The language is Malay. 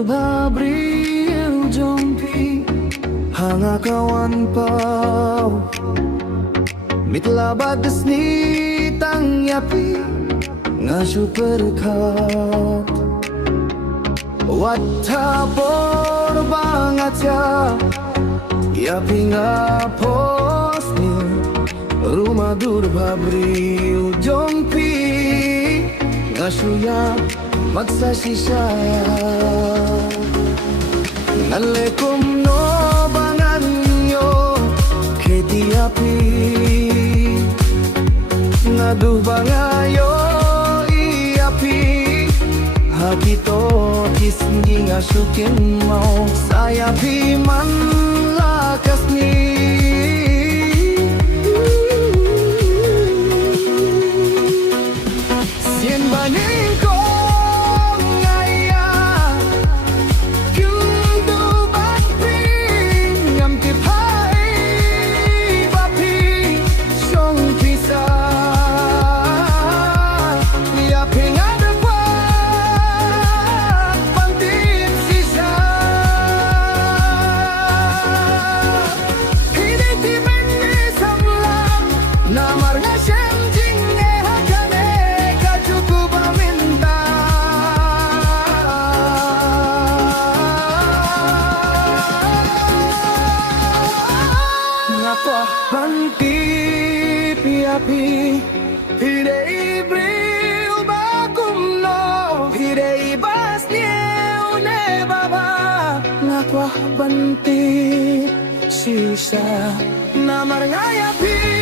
Durbabril jompi hanga kawan pau mitla bagas ni tang yapi nga super kat watta por bangat ya yapi nga posni rumah Durbabril jompi nga suya magsasisaya ngalekom no bangan nyo keti api ngaduh bangayo iapi hakito kisngi ngasukin mau saya piman lakas ni sien baning ko Banti piapi Hidei bril bagum no Hidei bas nieu ne baba Ngakwah banti sisa Namar ngayapi